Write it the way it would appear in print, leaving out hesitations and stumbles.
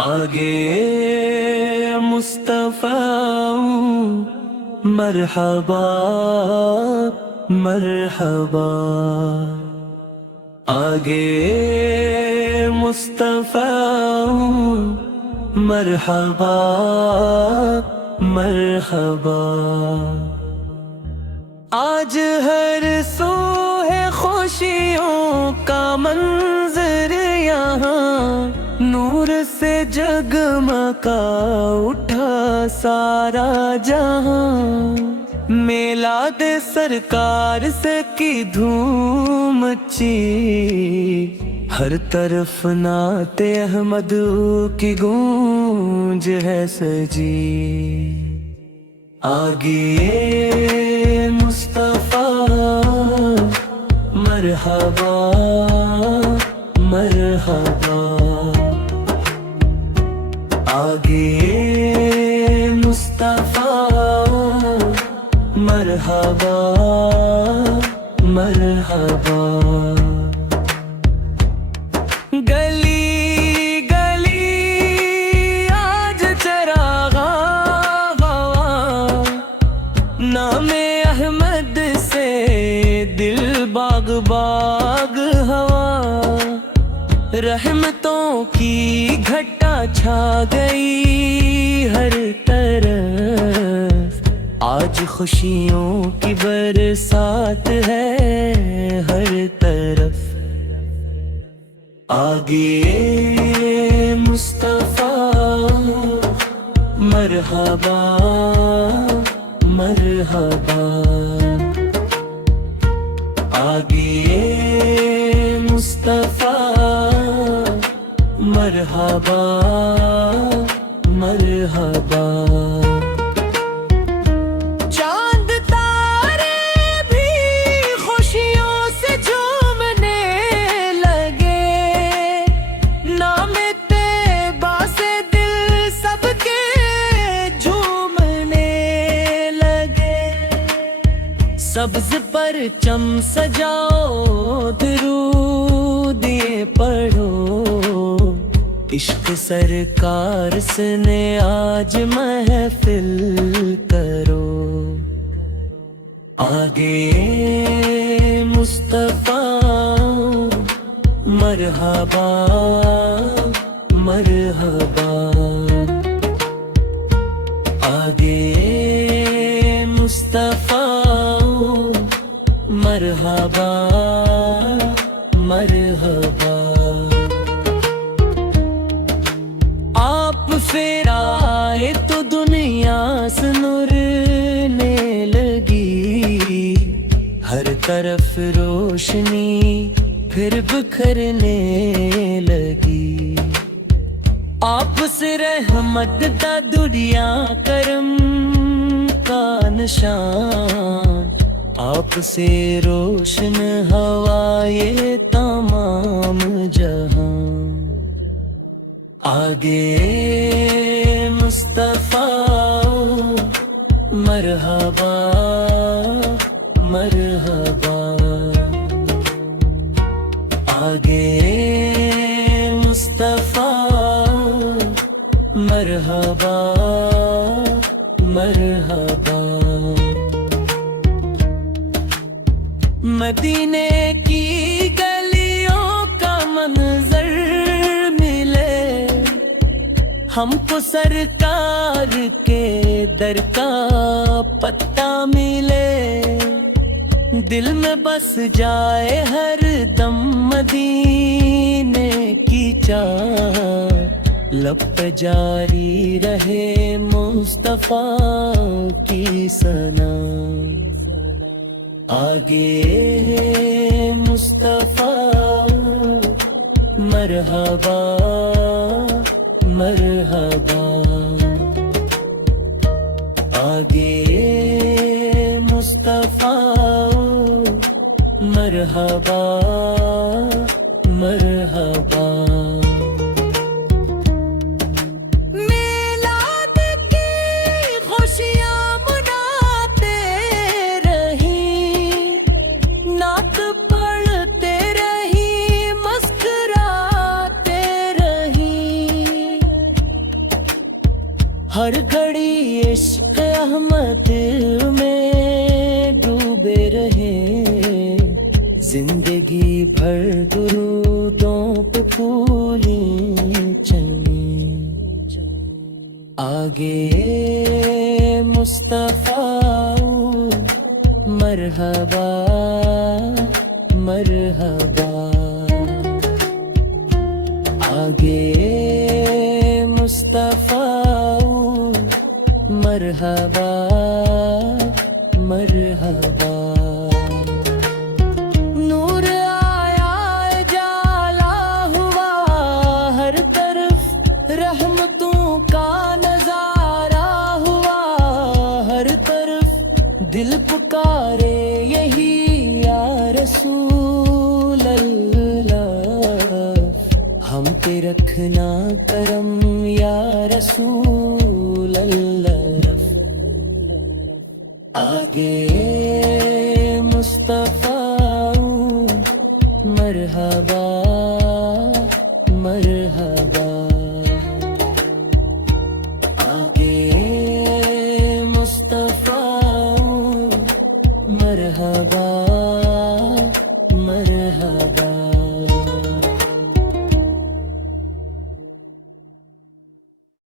آگے مصطفیٰ مرحبا مرحبا، آگے مصطفیٰ مرحبا مرحبا، آج ہر سو ہے خوشیوں کا منظر یہاں، نور سے جگمگا اٹھا سارا جہاں، میلاد سرکار سے کی دھوم مچی، ہر طرف نعت احمد کی گونج ہے سجی، آگے مصطفیٰ مرحبا مرحبا، آگے مصطفیٰ مرحبا مرحبا، گلی گلی آج چراغاں ہوا، نام احمد سے دل باغ باغ ہوا، رحمتوں کی گھٹا چھا گئی ہر طرف، آج خوشیوں کی برسات ہے ہر طرف، آگے مصطفیٰ مرحبا مرحبا، آگے مصطفیٰ مرحبا مرحبا، چاند تارے بھی خوشیوں سے جھومنے لگے، نام طیبہ سے دل سب کے جھومنے لگے، سبز پرچم سجاؤ درود یہ پڑھو، عشق سرکار سے نے آج محفل کرو، آگے مصطفیٰ مرحبا مرحبا، آگے مصطفیٰ مرحبا مرحبا، آپ پھر آئے تو دنیا سے نورنے لگی، ہر طرف روشنی پھر بکھرنے لگی، آپ سے رحمت دا دنیا کرم کا نشان، آپ سے روشن ہوا یہ تمام جہاں، آگے مصطفیٰ مرحبا مرحبا، آگے مصطفیٰ مرحبا مرحبا، مدینے کی گلیوں کا منظر ملے، ہم کو سرکار کے در کا پتہ ملے، دل میں بس جائے ہر دم مدینے کی چاہ، لب پہ جاری رہے مصطفیٰ کی ثنا، آگے مصطفیٰ مرحبا مرحبا، آگے مصطفیٰ مرحبا مرحبا، میلاد کی خوشیاں مناتے رہی، نعت پڑھتے رہی، مسکراتے رہی، ہر گھڑی عشق احمد میں ڈوبے رہے زندگی بھر درودوں پہ پھولیں چمی آگے مصطفیٰ مرحبا مرحبا آگے مصطفیٰ مرحبا مرحبا نور آیا اجالا ہوا ہر طرف رحمتوں کا نظارہ ہوا ہر طرف دل پکارے یہی یا رسول اللہ ہم پہ رکھنا کرم یا رسول اللہ آگے مصطفیٰ مرحبا